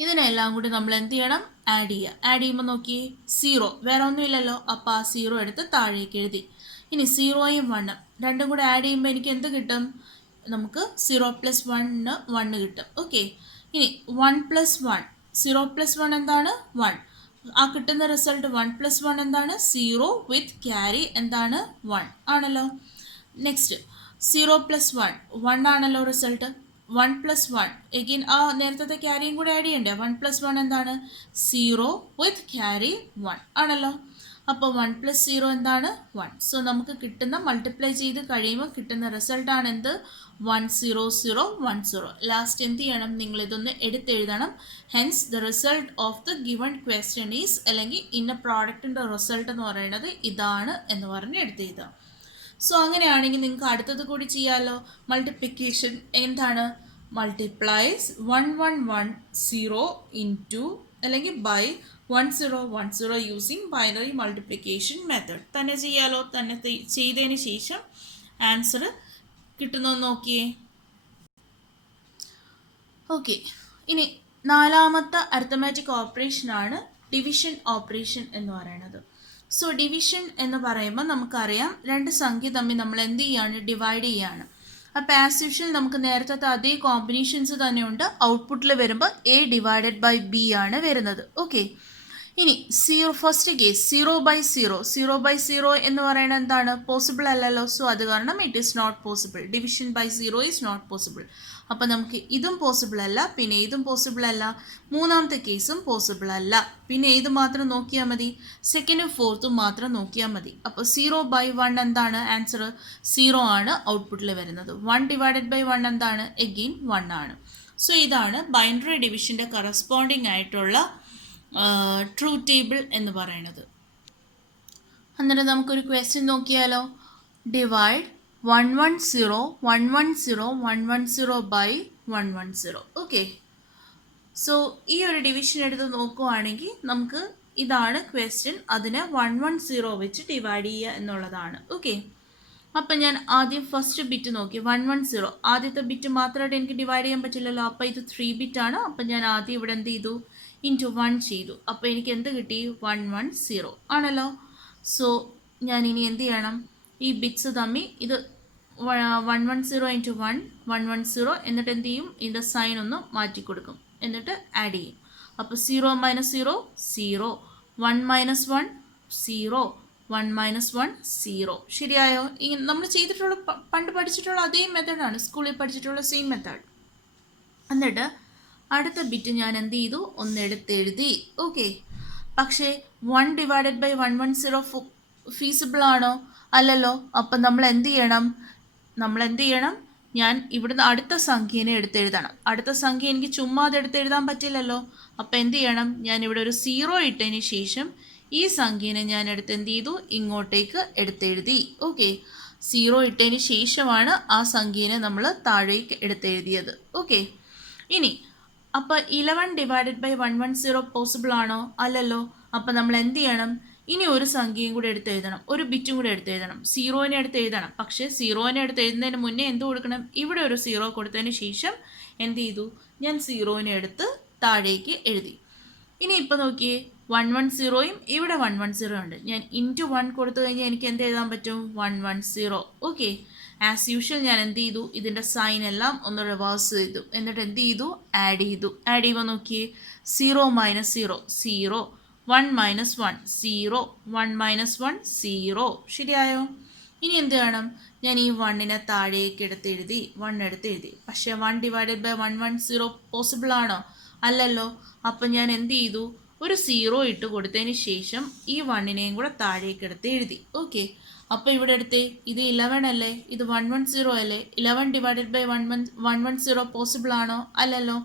ഇതിനെല്ലാം കൂടി നമ്മൾ എന്ത് ചെയ്യണം? ആഡ് ചെയ്യുക. ആഡ് ചെയ്യുമ്പോൾ നോക്കിയേ, 0 വേറെ ഒന്നുമില്ലല്ലോ. അപ്പോൾ ആ 0 എടുത്ത് താഴേക്ക് എഴുതി. ഇനി 0യും 1ഉം രണ്ടും കൂടെ ആഡ് ചെയ്യുമ്പോൾ എനിക്ക് എന്ത് കിട്ടും? നമുക്ക് 0 + 1 1 കിട്ടും. ഓക്കെ, ഇനി 1 + 1. 0 + 1 എന്താണ്? 1. ആ കിട്ടുന്ന റിസൾട്ട് 1 + 1 എന്താണ്? 0 വിത്ത് ക്യാരി എന്താണ്? 1 ആണല്ലോ. നെക്സ്റ്റ് 0 + 1 1 ആണല്ലോ റിസൾട്ട്. 1 + 1 എഗെയിൻ ആ നേരത്തെ ക്യാരിയും കൂടെ ആഡ് ചെയ്യണ്ടേ? 1 + 1 എന്താണ്? 0 വിത്ത് ക്യാരി 1 ആണല്ലോ. അപ്പോൾ 1 + 0 എന്താണ്? 1. സോ നമുക്ക് കിട്ടുന്ന മൾട്ടിപ്ലൈ ചെയ്ത് കഴിയുമ്പോൾ കിട്ടുന്ന റിസൾട്ടാണ് എന്ത്? 10010. ലാസ്റ്റ് എന്ത് ചെയ്യണം? നിങ്ങൾ ഇതൊന്ന് എടുത്തെഴുതണം. Hence the result of the given question is, അല്ലെങ്കിൽ ഇന്ന പ്രോഡക്റ്റിൻ്റെ റിസൾട്ട് എന്ന് പറയുന്നത് ഇതാണ് എന്ന് പറഞ്ഞ് എടുത്തെഴുതാം. സോ അങ്ങനെയാണെങ്കിൽ നിങ്ങൾക്ക് അടുത്തത് കൂടി ചെയ്യാമല്ലോ. മൾട്ടിപ്ലിക്കേഷൻ എന്താണ്? മൾട്ടിപ്ലൈസ് 1110 ഇൻറ്റു അല്ലെങ്കിൽ by 1010 using binary multiplication method. തന്നെ ചെയ്യാലോ. തന്നെ ചെയ്തതിന് ശേഷം ആൻസർ കിട്ടുന്നോ നോക്കിയേ. ഓക്കെ, ഇനി 4ാമത്തെ അരിത്തമാറ്റിക് ഓപ്പറേഷനാണ് ഡിവിഷൻ ഓപ്പറേഷൻ എന്ന് പറയുന്നത്. സോ ഡിവിഷൻ എന്ന് പറയുമ്പോൾ നമുക്കറിയാം, 2 സംഖ്യ തമ്മിൽ നമ്മൾ എന്ത് ചെയ്യാണ്? ഡിവൈഡ് ചെയ്യാണ്. അപ്പോൾ ആസ് യൂഷ്വൽ നമുക്ക് നേരത്തെ അതേ കോമ്പിനേഷൻസ് തന്നെയുണ്ട്. ഔട്ട്പുട്ടിൽ വരുമ്പോൾ A ഡിവൈഡഡ് ബൈ B ആണ് വരുന്നത്. ഓക്കെ, ഇനി 0 ഫസ്റ്റ് കേസ് 0/0. 0/0 എന്ന് പറയുന്നത് എന്താണ്? പോസിബിൾ അല്ലല്ലോ. സോ അത് കാരണം it is not possible. Division by 0 is not possible. അപ്പോൾ നമുക്ക് ഇതും പോസിബിൾ അല്ല, പിന്നെ ഇതും പോസിബിൾ അല്ല, 3ാമത്തെ കേസും പോസിബിൾ അല്ല. പിന്നെ ഏത് മാത്രം നോക്കിയാൽ മതി? 2ും 4ഉം മാത്രം നോക്കിയാൽ മതി. അപ്പോൾ 0/1 എന്താണ്? ആൻസർ 0 ആണ് ഔട്ട്പുട്ടിൽ വരുന്നത്. 1 ഡിവൈഡഡ് ബൈ 1 എന്താണ്? എഗെയിൻ 1 ആണ്. സോ ഇതാണ് ബൈനറി ഡിവിഷൻ്റെ കറസ്പോണ്ടിങ് ആയിട്ടുള്ള ട്രൂ ടേബിൾ എന്ന് പറയുന്നത്. അന്നേരം നമുക്കൊരു ക്വസ്റ്റ്യൻ നോക്കിയാലോ. Divide 110 110 110 by 110. ഓക്കെ, സോ ഈ ഒരു ഡിവിഷൻ എടുത്ത് നോക്കുവാണെങ്കിൽ നമുക്ക് ഇതാണ് ക്വസ്റ്റ്യൻ. അതിനെ 110 വെച്ച് ഡിവൈഡ് ചെയ്യുക എന്നുള്ളതാണ്. ഓക്കെ, അപ്പം ഞാൻ ആദ്യം ഫസ്റ്റ് ബിറ്റ് നോക്കി 110. ആദ്യത്തെ ബിറ്റ് മാത്രമായിട്ട് എനിക്ക് ഡിവൈഡ് ചെയ്യാൻ പറ്റില്ലല്ലോ. അപ്പോൾ ഇത് 3 ബിറ്റാണ്. അപ്പം ഞാൻ ആദ്യം ഇവിടെ എന്ത് ചെയ്തു, ഇൻറ്റു 1 ചെയ്തു. അപ്പോൾ എനിക്ക് എന്ത് കിട്ടി, 110 ആണല്ലോ. സോ ഞാൻ ഇനി എന്ത് ചെയ്യണം, ഈ ബിറ്റ്സ് തമ്മിൽ ഇത് 110 ഇൻറ്റു 110 എന്നിട്ട് എന്ത് ചെയ്യും, ഇതിൻ്റെ സൈൻ ഒന്ന് മാറ്റി കൊടുക്കും, എന്നിട്ട് ആഡ് ചെയ്യും. അപ്പോൾ 0 - 0 0, 1 - 1 0, 1 - 1 0. ശരിയായോ? ഈ നമ്മൾ ചെയ്തിട്ടുള്ള പണ്ട് പഠിച്ചിട്ടുള്ള അതേ മെത്തേഡാണ്, സ്കൂളിൽ പഠിച്ചിട്ടുള്ള സെയിം മെത്തേഡ്. എന്നിട്ട് അടുത്ത ബിറ്റ് ഞാൻ എന്ത് ചെയ്തു, ഒന്ന് എടുത്തെഴുതി. ഓക്കെ, പക്ഷേ 1/110 ഫീസിബിൾ ആണോ? അല്ലല്ലോ. അപ്പം നമ്മൾ എന്ത് ചെയ്യണം, ഞാൻ ഇവിടുന്ന് അടുത്ത സംഖ്യേനെ എടുത്തെഴുതണം. അടുത്ത സംഖ്യ എനിക്ക് ചുമ്മാ അത് എടുത്തെഴുതാൻ പറ്റില്ലല്ലോ. അപ്പം എന്ത് ചെയ്യണം, ഞാൻ ഇവിടെ ഒരു 0 ഇട്ടതിന് ശേഷം ഈ സംഖ്യേനെ ഞാൻ എന്ത് ചെയ്തു, ഇങ്ങോട്ടേക്ക് എടുത്തെഴുതി. ഓക്കെ, 0 ഇട്ടതിന് ശേഷമാണ് ആ സംഖ്യേനെ നമ്മൾ താഴേക്ക് എടുത്തെഴുതിയത്. ഓക്കെ, ഇനി അപ്പോൾ 11/110 പോസിബിൾ ആണോ? അല്ലല്ലോ. അപ്പം നമ്മൾ എന്ത് ചെയ്യണം, ഇനി ഒരു സംഖ്യയും കൂടെ എടുത്തെഴുതണം, ഒരു ബിറ്റും കൂടെ എടുത്തെഴുതണം. 0നെ എടുത്തെഴുതണം. പക്ഷേ 0നെ എടുത്തെഴുതുന്നതിന് മുന്നേ എന്ത് കൊടുക്കണം, ഇവിടെ ഒരു 0 കൊടുത്തതിന് ശേഷം എന്ത് ചെയ്തു, ഞാൻ 0നെ എടുത്ത് താഴേക്ക് എഴുതി. ഇനി ഇപ്പോൾ നോക്കിയേ, 110യും ഇവിടെ 110 ഉണ്ട്. ഞാൻ ഇൻറ്റു 1 കൊടുത്തു കഴിഞ്ഞാൽ എനിക്ക് എന്ത് എഴുതാൻ പറ്റും, 110. ഓക്കെ, ആസ് യൂഷ്വൽ ഞാൻ എന്ത് ചെയ്തു, ഇതിൻ്റെ സൈൻ എല്ലാം ഒന്ന് റിവേഴ്സ് ചെയ്തു, എന്നിട്ട് എന്ത് ചെയ്തു, ആഡ് ചെയ്തു. ആഡ് ചെയ്യുമ്പോൾ നോക്കിയേ, 0 - 0 0, 1 - 1 0, 1 - 1 0. ശരിയായോ? ഇനി എന്ത് വേണം, ഞാൻ ഈ 1നെ താഴേക്ക് എടുത്തെഴുതി, 1 എടുത്തെഴുതി. പക്ഷേ 1/110 പോസിബിൾ ആണോ? അല്ലല്ലോ. അപ്പം ഞാൻ എന്ത് ചെയ്തു, ഒരു 0 ഇട്ട് കൊടുത്തതിന് ശേഷം ഈ 1നെയും കൂടെ താഴേക്ക് എടുത്ത് എഴുതി. ഓക്കെ, അപ്പോൾ ഇവിടെ എടുത്ത് ഇത് 11 അല്ലേ, ഇത് 110 അല്ലേ. 11/110 പോസിബിൾ ആണോ? അല്ലല്ലോ.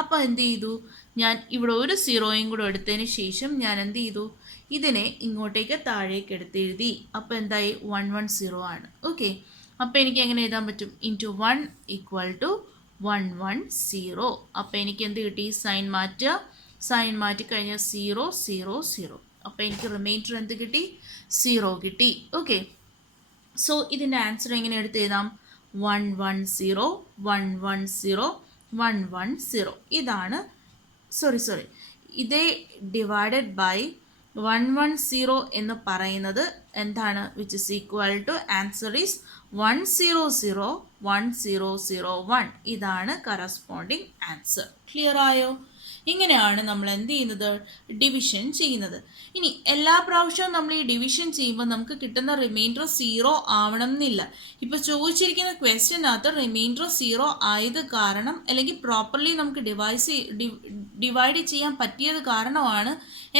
അപ്പോൾ എന്ത് ചെയ്തു, ഞാൻ ഇവിടെ ഒരു 0യും കൂടെ എടുത്തതിന് ശേഷം ഞാൻ എന്ത് ചെയ്തു, ഇതിനെ ഇങ്ങോട്ടേക്ക് താഴേക്ക് എടുത്ത് എഴുതി. അപ്പോൾ എന്തായി, 110 ആണ്. ഓക്കെ, അപ്പോൾ എനിക്ക് എങ്ങനെ എഴുതാൻ പറ്റും, ഇൻറ്റു 1 = 110. അപ്പോൾ എനിക്ക് എന്ത് കിട്ടി, സൈൻ മാറ്റുക, സൈൻ മാറ്റിക്കഴിഞ്ഞാൽ 0 0 0. അപ്പോൾ എനിക്ക് റിമൈൻഡർ എന്ത് കിട്ടി, 0 കിട്ടി. ഓക്കെ, സോ ഇതിൻ്റെ ആൻസർ എങ്ങനെ എടുത്ത് എഴുതാം, 110 110 110. ഇതാണ് ഇതേ ഡിവൈഡഡ് ബൈ 110 എന്ന് പറയുന്നത് എന്താണ്, which is equal to answer is 100 1001. ഇതാണ് കറസ്പോണ്ടിങ് ആൻസർ. ക്ലിയർ ആയോ? ഇങ്ങനെയാണ് നമ്മൾ എന്ത് ചെയ്യുന്നത്, ഡിവിഷൻ ചെയ്യുന്നത്. ഇനി എല്ലാ പ്രാവശ്യവും നമ്മൾ ഈ ഡിവിഷൻ ചെയ്യുമ്പോൾ നമുക്ക് കിട്ടുന്ന റിമൈൻഡർ 0 ആവണം എന്നില്ല. ഇപ്പോൾ ചോദിച്ചിരിക്കുന്ന ക്വസ്റ്റ്യനകത്ത് റിമൈൻഡർ 0 ആയത് കാരണം, അല്ലെങ്കിൽ പ്രോപ്പർലി നമുക്ക് ഡിവൈഡ് ചെയ്യാൻ പറ്റിയത് കാരണമാണ്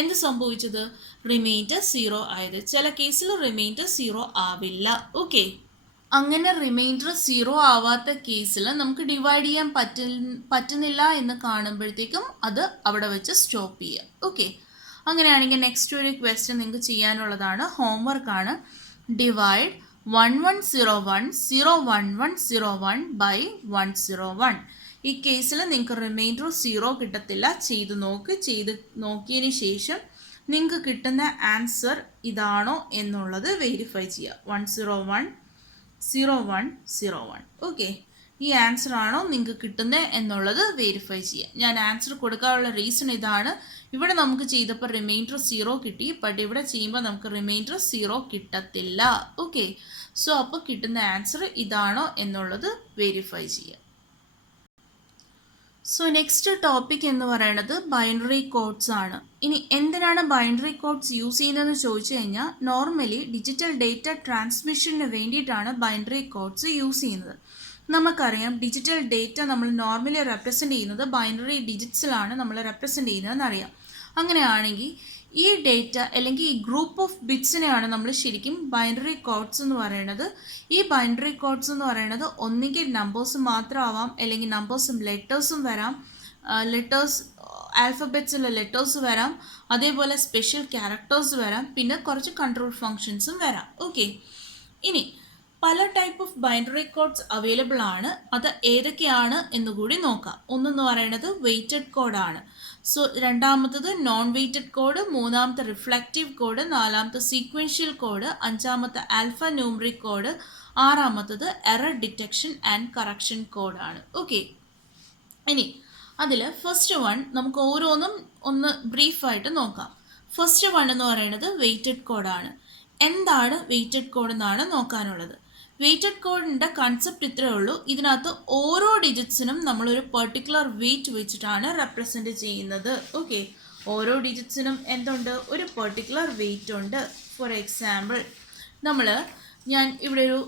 എന്ത് സംഭവിച്ചത്, റിമൈൻഡർ 0 ആയത്. ചില കേസിൽ റിമൈൻഡർ 0 ആവില്ല. ഓക്കെ, അങ്ങനെ റിമൈൻഡർ 0 ആവാത്ത കേസിൽ നമുക്ക് ഡിവൈഡ് ചെയ്യാൻ പറ്റുന്നില്ല എന്ന് കാണുമ്പോഴത്തേക്കും അത് അവിടെ വെച്ച് സ്റ്റോപ്പ് ചെയ്യുക. ഓക്കെ, അങ്ങനെയാണെങ്കിൽ നെക്സ്റ്റ് ഒരു ക്വസ്റ്റ്യൻ നിങ്ങൾക്ക് ചെയ്യാനുള്ളതാണ്, ഹോംവർക്കാണ്. Divide 1101 01101 by 101. ഈ കേസിൽ നിങ്ങൾക്ക് റിമൈൻഡർ 0 കിട്ടത്തില്ല. ചെയ്ത് നോക്കിയതിന് ശേഷം നിങ്ങൾക്ക് കിട്ടുന്ന ആൻസർ ഇതാണോ എന്നുള്ളത് വെരിഫൈ ചെയ്യുക. 101 0101. ഓക്കെ, ഈ ആൻസർ ആണോ നിങ്ങൾക്ക് കിട്ടുന്നത് എന്നുള്ളത് വെരിഫൈ ചെയ്യുക. ഞാൻ ആൻസർ കൊടുക്കാനുള്ള റീസൺ ഇതാണ്. ഇവിടെ നമുക്ക് ചെയ്തപ്പോൾ റിമൈൻഡർ 0 കിട്ടി, ബട്ട് ഇവിടെ ചെയ്യുമ്പോൾ നമുക്ക് റിമൈൻഡർ 0 കിട്ടത്തില്ല. ഓക്കെ, സോ അപ്പോൾ കിട്ടുന്ന ആൻസർ ഇതാണോ എന്നുള്ളത് വെരിഫൈ ചെയ്യുക. സോ നെക്സ്റ്റ് ടോപ്പിക് എന്ന് പറയുന്നത് ബൈനറി കോഡ്സ് ആണ്. ഇനി എന്തിനാണ് ബൈനറി കോഡ്സ് യൂസ് ചെയ്യുന്നതെന്ന് ചോദിച്ചു കഴിഞ്ഞാൽ, നോർമലി ഡിജിറ്റൽ ഡേറ്റ ട്രാൻസ്മിഷന് വേണ്ടിയിട്ടാണ് ബൈനറി കോഡ്സ് യൂസ് ചെയ്യുന്നത്. നമുക്കറിയാം, ഡിജിറ്റൽ ഡേറ്റ നമ്മൾ നോർമലി റെപ്രസെൻ്റ് ചെയ്യുന്നത് ബൈനറി ഡിജിറ്റ്സിലാണ് നമ്മൾ റെപ്രസെൻ്റ് ചെയ്യുന്നതെന്ന് അറിയാം. അങ്ങനെയാണെങ്കിൽ ഈ ഡേറ്റ അല്ലെങ്കിൽ ഈ ഗ്രൂപ്പ് ഓഫ് ബിറ്റ്സിനെയാണ് നമ്മൾ ശരിക്കും ബൈനറി കോഡ്സ് എന്ന് പറയുന്നത്. ഈ ബൈനറി കോഡ്സ് എന്ന് പറയുന്നത് ഒന്നുകിൽ നമ്പേഴ്സ് മാത്രമാവാം, അല്ലെങ്കിൽ നമ്പേഴ്സും ലെറ്റേഴ്സും വരാം. ആൽഫബറ്റ്സിലെ ലെറ്റേഴ്സ് വരാം, അതേപോലെ സ്പെഷ്യൽ ക്യാരക്ടേഴ്സ് വരാം, പിന്നെ കുറച്ച് കൺട്രോൾ ഫങ്ഷൻസും വരാം. ഓക്കെ, ഇനി പല type of binary codes available ആണ്. അത് ഏതൊക്കെയാണ് എന്നുകൂടി നോക്കാം. ഒന്നെന്ന് പറയുന്നത് വെയ്റ്റഡ് കോഡാണ്. സോ രണ്ടാമത്തത് നോൺ വെയ്റ്റഡ് കോഡ്, മൂന്നാമത്തെ റിഫ്ലക്റ്റീവ് കോഡ്, നാലാമത്തെ സീക്വൻഷ്യൽ കോഡ്, അഞ്ചാമത്തെ ആൽഫ ന്യൂമറിക് കോഡ്, ആറാമത്തത് എറർ ഡിറ്റക്ഷൻ ആൻഡ് കറക്ഷൻ കോഡാണ്. ഓക്കെ, ഇനി അതിൽ ഫസ്റ്റ് വൺ നമുക്ക് ഓരോന്നും ഒന്ന് ബ്രീഫായിട്ട് നോക്കാം. ഫസ്റ്റ് വൺ എന്ന് പറയുന്നത് വെയ്റ്റഡ് കോഡാണ്. എന്താണ് വെയ്റ്റഡ് കോഡ് എന്നാണ് നോക്കാനുള്ളത്. വെയ്റ്റഡ് കോഡിൻ്റെ കൺസെപ്റ്റ് ഇത്രയേ ഉള്ളൂ. ഇതിനകത്ത് ഓരോ ഡിജിറ്റ്സിനും നമ്മളൊരു പെർട്ടിക്കുലർ വെയ്റ്റ് വെച്ചിട്ടാണ് റെപ്രസെൻറ്റ് ചെയ്യുന്നത്. ഓക്കെ, ഓരോ ഡിജിറ്റ്സിനും എന്തുണ്ട്, ഒരു പെർട്ടിക്കുലർ വെയ്റ്റ് ഉണ്ട്. ഫോർ എക്സാമ്പിൾ ഞാൻ ഇവിടെ ഒരു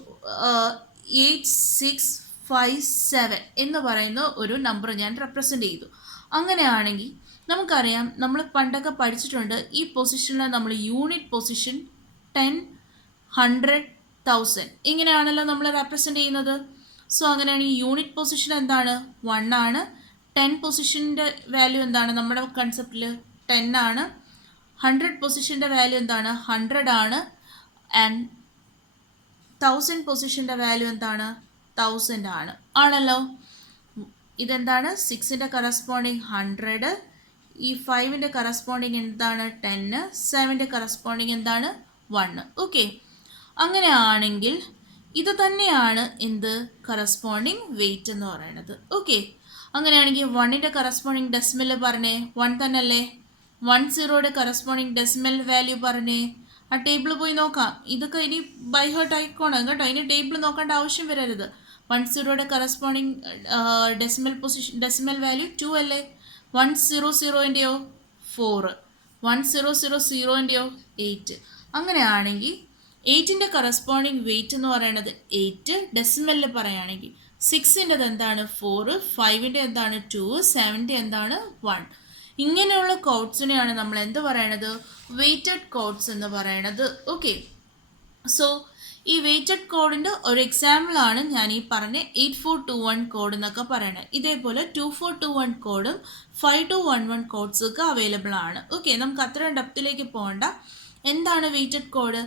8657 എന്ന് പറയുന്ന ഒരു നമ്പർ ഞാൻ റെപ്രസെൻ്റ് ചെയ്തു. അങ്ങനെയാണെങ്കിൽ നമുക്കറിയാം, നമ്മൾ പണ്ടൊക്കെ പഠിച്ചിട്ടുണ്ട്, ഈ പൊസിഷനിൽ നമ്മൾ യൂണിറ്റ് പൊസിഷൻ 10, 100, 1000 ഇങ്ങനെയാണല്ലോ നമ്മൾ റെപ്രസെൻ്റ് ചെയ്യുന്നത്. സോ അങ്ങനെയാണെങ്കിൽ യൂണിറ്റ് പൊസിഷൻ എന്താണ്, 1 ആണ്. 10 പൊസിഷൻ്റെ വാല്യൂ എന്താണ്, നമ്മുടെ കൺസെപ്റ്റിൽ 10 ആണ്. 100 പൊസിഷൻ്റെ വാല്യൂ എന്താണ്, 100 ആണ്. ആൻഡ് 1000 പൊസിഷൻ്റെ വാല്യൂ എന്താണ്, 1000 ആണ്. ആണല്ലോ. ഇതെന്താണ്, 6ൻ്റെ കറസ്പോണ്ടിങ് 100, ഈ 5ൻ്റെ കറസ്പോണ്ടിങ് എന്താണ് 10, 7ൻ്റെ കറസ്പോണ്ടിങ് എന്താണ് 1. ഓക്കെ, അങ്ങനെയാണെങ്കിൽ ഇത് തന്നെയാണ് എന്ത്, കറസ്പോണ്ടിങ് വെയ്റ്റ് എന്ന് പറയുന്നത്. ഓക്കെ, അങ്ങനെയാണെങ്കിൽ 1ൻ്റെ കറസ്പോണ്ടിങ് ഡെസിമൽ പറഞ്ഞേ, 1 തന്നെയല്ലേ. 10യുടെ കറസ്പോണ്ടിങ് ഡെസിമൽ വാല്യൂ പറഞ്ഞേ. ആ ടേബിൾ പോയി നോക്കാം. ഇതൊക്കെ ഇനി ബൈ ഹേർട്ട് ആയിക്കോണം കേട്ടോ, ഇനി ടേബിൾ നോക്കേണ്ട ആവശ്യം വരരുത്. 10യുടെ കറസ്പോണ്ടിങ് ഡെസിമൽ വാല്യൂ 2 അല്ലേ. 100ൻ്റെയോ 4, 1000ൻ്റെയോ 8. അങ്ങനെയാണെങ്കിൽ 8ൻ്റെ കറസ്പോണ്ടിങ് വെയ്റ്റ് എന്ന് പറയുന്നത് 8. ഡെസിമലിൽ പറയുകയാണെങ്കിൽ 6ൻ്റെത് എന്താണ് 4, 5ൻ്റെ എന്താണ് 2, 7ൻ്റെ എന്താണ് 1. ഇങ്ങനെയുള്ള കോഡ്സിനെയാണ് നമ്മൾ എന്ത് പറയണത്, വെയ്റ്റഡ് കോഡ്സ് എന്ന് പറയണത്. ഓക്കെ, സോ ഈ വെയ്റ്റഡ് കോഡിൻ്റെ ഒരു എക്സാമ്പിളാണ് ഞാൻ ഈ പറഞ്ഞ 8421 കോഡ് എന്നൊക്കെ പറയണത്. ഇതേപോലെ 2421 കോഡും 5211 കോഡ്സൊക്കെ അവൈലബിൾ ആണ്. ഓക്കെ, നമുക്ക് അത്രയും ഡെപ്തിലേക്ക് പോകണ്ട. എന്താണ് വെയ്റ്റഡ് കോഡ്,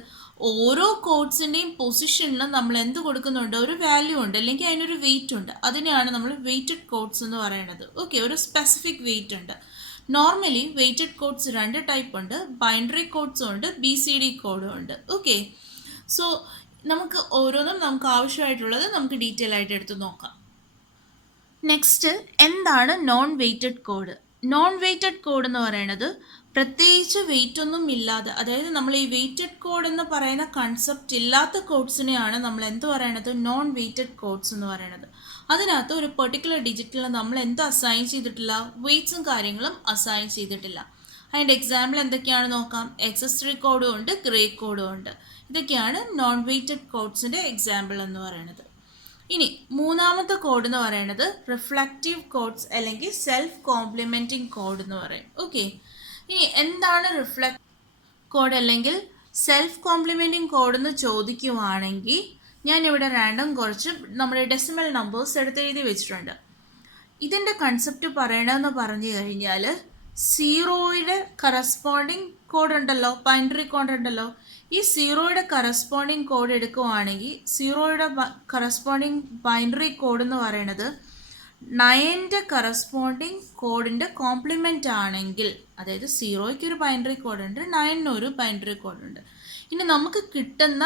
ഓരോ കോഡ്സിൻ്റെയും പൊസിഷനിൽ നമ്മൾ എന്ത് കൊടുക്കുന്നുണ്ട്, ഒരു വാല്യൂ ഉണ്ട്, അല്ലെങ്കിൽ അതിനൊരു വെയിറ്റ് ഉണ്ട്. അതിനെയാണ് നമ്മൾ വെയ്റ്റഡ് കോഡ്സ് എന്ന് പറയുന്നത്. ഓക്കെ, ഒരു സ്പെസിഫിക് വെയിറ്റ് ഉണ്ട്. നോർമലി വെയ്റ്റഡ് കോഡ്സ് 2 ടൈപ്പ് ഉണ്ട്, ബൈനറി കോഡ്സും ഉണ്ട്, BCD കോഡും ഉണ്ട്. ഓക്കെ, സോ നമുക്ക് ഓരോന്നും നമുക്ക് ആവശ്യമായിട്ടുള്ളത് നമുക്ക് ഡീറ്റെയിൽ ആയിട്ട് എടുത്ത് നോക്കാം. നെക്സ്റ്റ്, എന്താണ് non weighted code? Non weighted code എന്ന് പറയുന്നത് പ്രത്യേകിച്ച് വെയിറ്റ് ഒന്നും ഇല്ലാതെ, അതായത് നമ്മൾ ഈ വെയ്റ്റഡ് കോഡ് എന്ന് പറയുന്ന കൺസെപ്റ്റ് ഇല്ലാത്ത കോഡ്സിനെയാണ് നമ്മൾ എന്ത് പറയണത്, നോൺ വെയ്റ്റഡ് കോഡ്സ് എന്ന് പറയുന്നത്. അതിനകത്ത് ഒരു പെർട്ടിക്കുലർ ഡിജിറ്റിൽ നമ്മൾ എന്ത് അസൈൻ ചെയ്തിട്ടില്ല, വെയ്റ്റ്സും കാര്യങ്ങളും അസൈൻ ചെയ്തിട്ടില്ല. അതിൻ്റെ എക്സാമ്പിൾ എന്തൊക്കെയാണ് നോക്കാം. XS3 കോഡും ഉണ്ട്, ഗ്രേ കോഡും ഉണ്ട്. ഇതൊക്കെയാണ് നോൺ വെയ്റ്റഡ് കോഡ്സിൻ്റെ എക്സാമ്പിൾ എന്ന് പറയുന്നത്. ഇനി മൂന്നാമത്തെ കോഡ് എന്ന് പറയുന്നത് റിഫ്ലക്റ്റീവ് കോഡ്സ് അല്ലെങ്കിൽ സെൽഫ് കോംപ്ലിമെൻറ്റിംഗ് കോഡ് എന്ന് പറയും. ഓക്കെ, ഇനി എന്താണ് റിഫ്ലക്റ്റ് കോഡ് അല്ലെങ്കിൽ സെൽഫ് കോംപ്ലിമെൻറ്റിംഗ് കോഡ് എന്ന് ചോദിക്കുവാണെങ്കിൽ ഞാനിവിടെ റാൻഡം കുറച്ച് നമ്മുടെ ഡെസിമൽ നമ്പേഴ്സ് എടുത്ത് എഴുതി വെച്ചിട്ടുണ്ട്. ഇതിൻ്റെ കൺസെപ്റ്റ് പറയണമെന്ന് പറഞ്ഞു കഴിഞ്ഞാൽ, 0യുടെ കറസ്പോണ്ടിങ് കോഡ് ഉണ്ടല്ലോ, ബൈനറി കോഡ് ഉണ്ടല്ലോ. ഈ 0യുടെ കറസ്പോണ്ടിങ് കോഡ് എടുക്കുവാണെങ്കിൽ 0യുടെ കറസ്പോണ്ടിങ് ബൈനറി കോഡ് എന്ന് പറയുന്നത് 9ൻ്റെ കറസ്പോണ്ടിങ് കോഡിൻ്റെ കോംപ്ലിമെൻ്റ് ആണെങ്കിൽ, അതായത് 0യ്ക്ക് ഒരു ബൈനറി കോഡുണ്ട്, 9ന് ഒരു ബൈനറി കോഡുണ്ട്. ഇനി നമുക്ക് കിട്ടുന്ന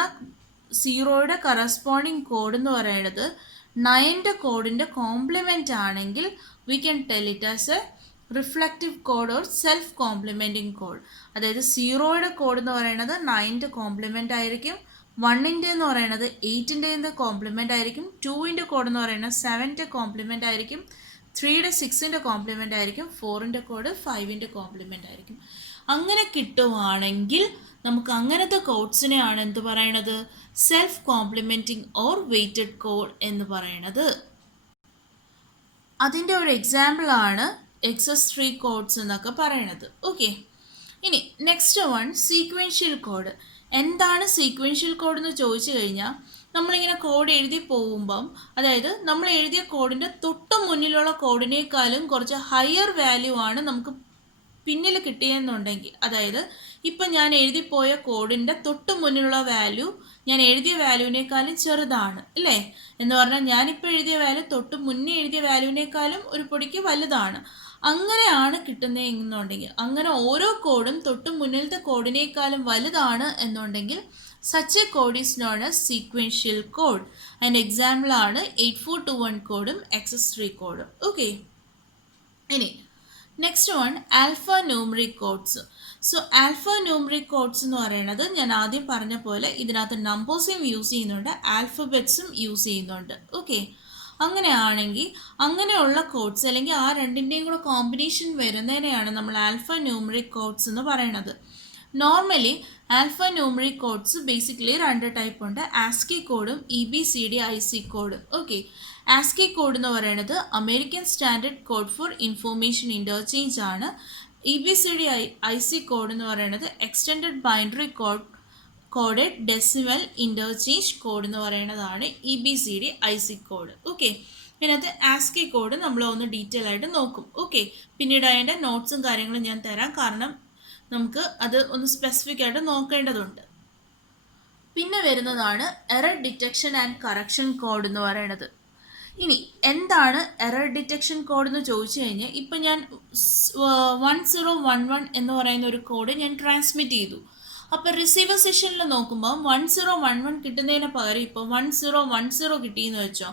0യുടെ കറസ്പോണ്ടിങ് കോഡ് എന്ന് പറയുന്നത് 9ൻ്റെ കോഡിൻ്റെ കോംപ്ലിമെൻ്റ് ആണെങ്കിൽ we can tell it as a reflective code or self complementing code. അതായത് 0യുടെ കോഡ് എന്ന് പറയുന്നത് 9ൻ്റെ കോംപ്ലിമെൻ്റ് ആയിരിക്കും, 1ൻ്റെ എന്ന് പറയുന്നത് 8ൻ്റെ കോംപ്ലിമെൻ്റ് ആയിരിക്കും, 2ൻ്റെ കോഡ് എന്ന് പറയുന്നത് 7ൻ്റെ കോംപ്ലിമെൻ്റ് ആയിരിക്കും, 3യുടെ 6ൻ്റെ കോംപ്ലിമെൻ്റ് ആയിരിക്കും, 4ൻ്റെ കോഡ് 5ൻ്റെ കോംപ്ലിമെൻ്റ് ആയിരിക്കും. അങ്ങനെ കിട്ടുവാണെങ്കിൽ നമുക്ക് അങ്ങനത്തെ കോഡ്സിനെയാണ് എന്ത് പറയണത്, സെൽഫ് കോംപ്ലിമെൻറ്റിംഗ് ഓർ വെയ്റ്റഡ് കോഡ് എന്ന് പറയണത്. അതിൻ്റെ ഒരു എക്സാമ്പിളാണ് XS3 കോഡ്സ് എന്നൊക്കെ പറയണത്. ഓക്കെ, ഇനി നെക്സ്റ്റ് വൺ സീക്വൻഷ്യൽ കോഡ്. എന്താണ് സീക്വൻഷ്യൽ കോഡ് എന്ന് ചോദിച്ചു കഴിഞ്ഞാൽ, നമ്മളിങ്ങനെ കോഡ് എഴുതി പോകുമ്പം, അതായത് നമ്മൾ എഴുതിയ കോഡിൻ്റെ തൊട്ട് മുന്നിലുള്ള കോഡിനേക്കാളും കുറച്ച് ഹയർ വാല്യൂ ആണ് നമുക്ക് പിന്നിൽ കിട്ടിയെന്നുണ്ടെങ്കിൽ, അതായത് ഇപ്പം ഞാൻ എഴുതിപ്പോയ കോഡിൻ്റെ തൊട്ട് മുന്നിലുള്ള വാല്യൂ ഞാൻ എഴുതിയ വാല്യൂവിനേക്കാളും ചെറുതാണ് അല്ലേ എന്ന് പറഞ്ഞാൽ, ഞാനിപ്പോൾ എഴുതിയ വാല്യൂ തൊട്ട് മുന്നേ എഴുതിയ വാല്യൂവിനേക്കാളും ഒരു പൊടിക്ക് വലുതാണ്. അങ്ങനെയാണ് കിട്ടുന്നതെന്നുണ്ടെങ്കിൽ, അങ്ങനെ ഓരോ കോഡും തൊട്ട് മുന്നിലത്തെ കോഡിനേക്കാളും വലുതാണ് എന്നുണ്ടെങ്കിൽ Such a code is known as sequential code. An example ആണ് 8421 കോഡും XS3 കോഡും. ഓക്കെ, ഇനി next one alphanumeric codes. So alphanumeric codes എന്ന് പറയുന്നത് ഞാൻ ആദ്യം പറഞ്ഞ പോലെ ഇതിനകത്ത് നമ്പേഴ്സും യൂസ് ചെയ്യുന്നുണ്ട്, ആൽഫബറ്റ്സും യൂസ് ചെയ്യുന്നുണ്ട്. ഓക്കെ, അങ്ങനെയാണെങ്കിൽ അങ്ങനെയുള്ള കോഡ്സ് അല്ലെങ്കിൽ ആ രണ്ടിൻ്റെയും കൂടെ കോമ്പിനേഷൻ വരുന്നതിനെയാണ് നമ്മൾ ആൽഫ ന്യൂമറിക് കോഡ്സ് എന്ന് പറയുന്നത്. Normally alphanumeric codes basically രണ്ട് ടൈപ്പ് ഉണ്ട്, ആസ്കി കോഡും EBCD IC കോഡും. ഓക്കെ, ആസ്കി കോഡ് എന്ന് പറയുന്നത് American standard code for information interchange ആണ്. EBCD IC കോഡ് എന്ന് പറയുന്നത് extended binary coded decimal interchange code എന്ന് പറയുന്നതാണ് EBCD IC കോഡ്. ഓക്കെ, ഇതിനകത്ത് ആസ്കി കോഡ് നമ്മൾ ഒന്ന് ഡീറ്റെയിൽ ആയിട്ട് നോക്കും. ഓക്കെ, പിന്നീട് അതിൻ്റെ നോട്ട്സും കാര്യങ്ങളും ഞാൻ തരാം, കാരണം നമുക്ക് അത് ഒന്ന് സ്പെസിഫിക് ആയിട്ട് നോക്കേണ്ടതുണ്ട്. പിന്നെ വരുന്നതാണ് error detection and correction code എന്ന് പറയുന്നത്. ഇനി എന്താണ് എറർ ഡിറ്റക്ഷൻ കോഡ് എന്ന് ചോദിച്ചു കഴിഞ്ഞാൽ, ഇപ്പം ഞാൻ 1011 എന്ന് പറയുന്ന ഒരു കോഡ് ഞാൻ ട്രാൻസ്മിറ്റ് ചെയ്തു. അപ്പോൾ റിസീവർ സെഷനിൽ നോക്കുമ്പോൾ 1011 കിട്ടുന്നതിന് പകരം ഇപ്പോൾ 1010 കിട്ടിയെന്ന് വെച്ചോ.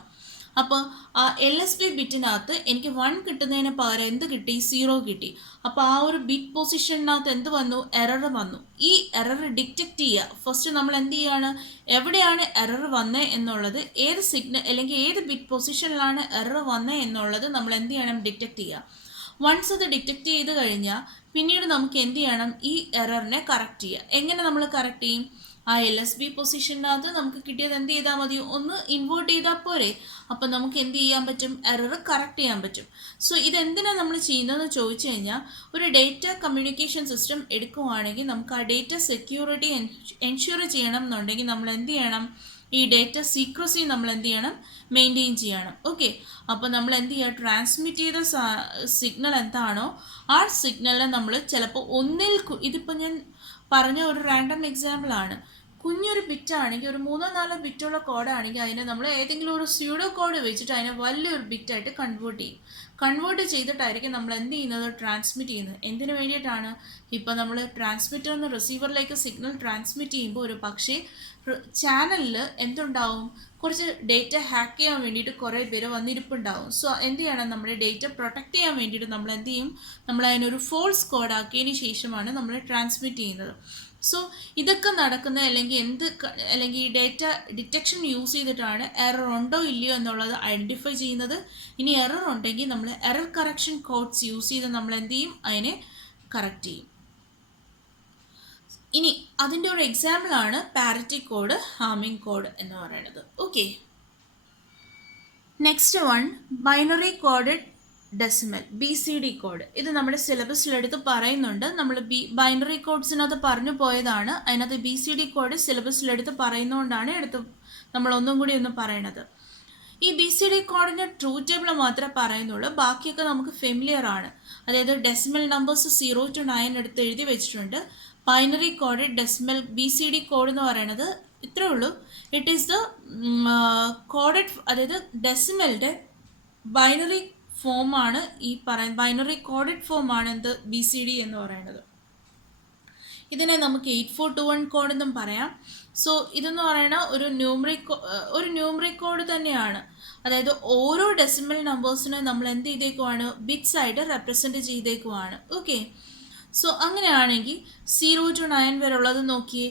അപ്പോൾ ആ LSB ബിറ്റിനകത്ത് എനിക്ക് 1 കിട്ടുന്നതിന് പകരം എന്ത് കിട്ടി? 0 കിട്ടി. അപ്പോൾ ആ ഒരു ബിറ്റ് പൊസിഷനകത്ത് എന്ത് വന്നു? എറർ വന്നു. ഈ എറർ ഡിറ്റക്റ്റ് ചെയ്യുക. ഫസ്റ്റ് നമ്മൾ എന്ത് ചെയ്യുകയാണ്, എവിടെയാണ് എറർ വന്നത് എന്നുള്ളത്, ഏത് സിഗ്നൽ അല്ലെങ്കിൽ ഏത് ബിറ്റ് പൊസിഷനിലാണ് എറർ വന്നത് എന്നുള്ളത് നമ്മൾ എന്ത് ചെയ്യണം? ഡിറ്റക്റ്റ് ചെയ്യുക. വൺസ് അത് ഡിറ്റക്റ്റ് ചെയ്ത് കഴിഞ്ഞാൽ പിന്നീട് നമുക്ക് എന്ത് ചെയ്യണം? ഈ എററിനെ കറക്റ്റ് ചെയ്യുക. എങ്ങനെ നമ്മൾ കറക്റ്റ് ചെയ്യും? ആ LSB പൊസിഷനകത്ത് നമുക്ക് കിട്ടിയത് എന്ത് ചെയ്താൽ മതി? ഒന്ന് ഇൻവേർട്ട് ചെയ്താൽ പോരെ. അപ്പം നമുക്ക് എന്ത് ചെയ്യാൻ പറ്റും? എറർ കറക്റ്റ് ചെയ്യാൻ പറ്റും. സോ ഇതെന്തിനാണ് നമ്മൾ ചെയ്യുന്നതെന്ന് ചോദിച്ചു കഴിഞ്ഞാൽ, ഒരു ഡേറ്റ കമ്മ്യൂണിക്കേഷൻ സിസ്റ്റം എടുക്കുവാണെങ്കിൽ നമുക്ക് ആ ഡേറ്റ സെക്യൂരിറ്റി എൻഷുർ ചെയ്യണം എന്നുണ്ടെങ്കിൽ നമ്മൾ എന്ത് ചെയ്യണം? ഈ ഡേറ്റ സീക്രസി നമ്മൾ എന്ത് ചെയ്യണം? മെയിൻറ്റെയിൻ ചെയ്യണം. ഓക്കെ, അപ്പോൾ നമ്മൾ എന്ത് ചെയ്യുക? ട്രാൻസ്മിറ്റ് ചെയ്ത സിഗ്നൽ എന്താണോ ആ സിഗ്നലിനെ നമ്മൾ ചിലപ്പോൾ ഇതിപ്പോൾ ഞാൻ പറഞ്ഞ ഒരു റാൻഡം എക്സാമ്പിളാണ്. കുഞ്ഞൊരു ബിറ്റാണെങ്കിൽ, ഒരു 3-4 ബിറ്റുള്ള കോഡാണെങ്കിൽ അതിനെ നമ്മൾ ഏതെങ്കിലും ഒരു സ്യൂഡോ കോഡ് വെച്ചിട്ട് അതിനെ വലിയൊരു ബിറ്റായിട്ട് കൺവേർട്ട് ചെയ്യും. കൺവേർട്ട് ചെയ്തിട്ടായിരിക്കും നമ്മൾ എന്ത് ചെയ്യുന്നത്? ട്രാൻസ്മിറ്റ് ചെയ്യുന്നത്. എന്തിനു വേണ്ടിയിട്ടാണ്? ഇപ്പോൾ നമ്മൾ ട്രാൻസ്മിറ്ററിൽ നിന്ന് റിസീവറിലേക്ക് സിഗ്നൽ ട്രാൻസ്മിറ്റ് ചെയ്യുമ്പോൾ ഒരു പക്ഷേ ചാനലിൽ എന്തുണ്ടാവും? കുറച്ച് ഡേറ്റ ഹാക്ക് ചെയ്യാൻ വേണ്ടിയിട്ട് കുറേ പേര് വന്നിരിപ്പുണ്ടാവും. സോ എന്ത് ചെയ്യണം? നമ്മുടെ ഡേറ്റ പ്രൊട്ടക്റ്റ് ചെയ്യാൻ വേണ്ടിയിട്ട് നമ്മൾ എന്ത് ചെയ്യും? നമ്മൾ അതിനൊരു ഫോൾസ് കോഡ് ആക്കിയതിന് ശേഷമാണ് നമ്മൾ ട്രാൻസ്മിറ്റ് ചെയ്യുന്നത്. സോ ഇതൊക്കെ നടക്കുന്ന അല്ലെങ്കിൽ ഈ ഡേറ്റ ഡിറ്റക്ഷൻ യൂസ് ചെയ്തിട്ടാണ് എറർ ഉണ്ടോ ഇല്ലയോ എന്നുള്ളത് ഐഡൻറ്റിഫൈ ചെയ്യുന്നത്. ഇനി എറർ ഉണ്ടെങ്കിൽ നമ്മൾ എറർ കറക്ഷൻ കോഡ്സ് യൂസ് ചെയ്ത് നമ്മൾ എന്ത് ചെയ്യും? അതിനെ കറക്റ്റ് ചെയ്യും. ഇനി അതിൻ്റെ ഒരു എക്സാമ്പിളാണ് പാരിറ്റി കോഡ്, ഹാമിംഗ് കോഡ് എന്ന് പറയുന്നത്. Okay, next one binary coded decimal BCD code. ഇത് നമ്മുടെ സിലബസിലെടുത്ത് പറയുന്നുണ്ട്. നമ്മൾ ബൈനറി കോഡ്സിനകത്ത് പറഞ്ഞു പോയതാണ്. അതിനകത്ത് BCD കോഡ് സിലബസിലെടുത്ത് പറയുന്നതുകൊണ്ടാണ് നമ്മൾ ഒന്നും കൂടി ഒന്ന് പറയണത്. ഈ BCD കോഡിൻ്റെ ട്രൂത്ത് ടേബിൾ മാത്രമേ പറയുന്നുള്ളൂ, ബാക്കിയൊക്കെ നമുക്ക് ഫെമിലിയർ ആണ്. അതായത് ഡെസിമൽ നമ്പേഴ്സ് 0 to 9 എടുത്ത് എഴുതി വെച്ചിട്ടുണ്ട്. Binary code decimal BCD code എന്ന് പറയുന്നത് ഇത്രേ ഉള്ളൂ. ഇറ്റ് ഈസ് ദ കോഡഡ്, അതായത് ഡെസിമലിൻ്റെ ബൈനറി ഫോമാണ് ബൈനറി കോഡഡ് ഫോമാണ് എന്ത്? BCD എന്ന് പറയുന്നത്. ഇതിനെ നമുക്ക് 8421 കോഡ് എന്നും പറയാം. സോ ഇതെന്ന് പറയുന്ന ഒരു ന്യൂമറിക് കോഡ് തന്നെയാണ്. അതായത് ഓരോ ഡെസിമൽ നമ്പേഴ്സിനെ നമ്മൾ എന്ത് ചെയ്തേക്കുവാണ്? ബിറ്റ്സ് ആയിട്ട് റെപ്രസെൻറ്റ് ചെയ്തേക്കുവാണ്. ഓക്കെ, സോ അങ്ങനെയാണെങ്കിൽ 0 to 9 വരെ ഉള്ളത് നോക്കിയേ.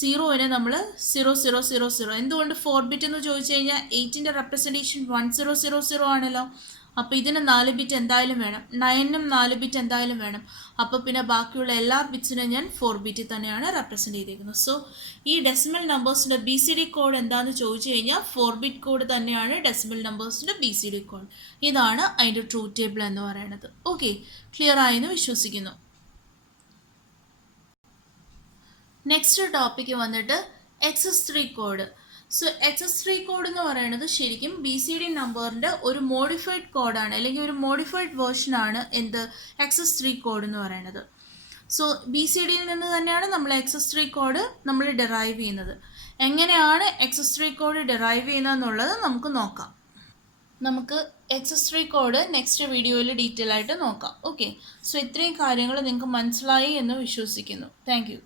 0നെ നമ്മൾ 0000. എന്തുകൊണ്ട് 4 ബിറ്റ് എന്ന് ചോദിച്ചു കഴിഞ്ഞാൽ 8ൻ്റെ റെപ്രസെൻറ്റേഷൻ 1000 ആണല്ലോ. അപ്പോൾ ഇതിന് 4 ബിറ്റ് എന്തായാലും വേണം, 9നും 4 ബിറ്റ് എന്തായാലും വേണം. അപ്പോൾ പിന്നെ ബാക്കിയുള്ള എല്ലാ ബിറ്റ്സിനും ഞാൻ 4 ബിറ്റ് തന്നെയാണ് റെപ്രസെൻറ്റ് ചെയ്തിരിക്കുന്നത്. സോ ഈ ഡെസിമൽ നമ്പേഴ്സിൻ്റെ BCD കോഡ് എന്താണെന്ന് ചോദിച്ചു കഴിഞ്ഞാൽ 4 ബിറ്റ് കോഡ് തന്നെയാണ് ഡെസിമൽ നമ്പേഴ്സിൻ്റെ BCD കോഡ്. ഇതാണ് അതിൻ്റെ ട്രൂത്ത് ടേബിൾ എന്ന് പറയുന്നത്. ഓക്കെ, ക്ലിയർ ആയെന്ന് വിശ്വസിക്കുന്നു. നെക്സ്റ്റ് ടോപ്പിക്ക് വന്നിട്ട് XS3 code. So XS3 code എന്ന് പറയുന്നത് ശരിക്കും BCD നമ്പറിൻ്റെ ഒരു മോഡിഫൈഡ് കോഡാണ്, അല്ലെങ്കിൽ ഒരു മോഡിഫൈഡ് വേർഷനാണ് എന്ത്? XS3 കോഡ് എന്ന് പറയുന്നത്. സോ BCDയിൽ നിന്ന് തന്നെയാണ് നമ്മൾ XS3 കോഡ് നമ്മൾ ഡെറൈവ് ചെയ്യുന്നത്. എങ്ങനെയാണ് XS3 കോഡ് ഡെറൈവ് ചെയ്യുന്നതെന്നുള്ളത് നമുക്ക് നോക്കാം. നമുക്ക് XS3 കോഡ് നെക്സ്റ്റ് വീഡിയോയിൽ ഡീറ്റെയിൽ ആയിട്ട് നോക്കാം. ഓക്കെ, സോ ഇത്രയും കാര്യങ്ങൾ നിങ്ങൾക്ക് മനസ്സിലായി എന്ന് വിശ്വസിക്കുന്നു. Thank you.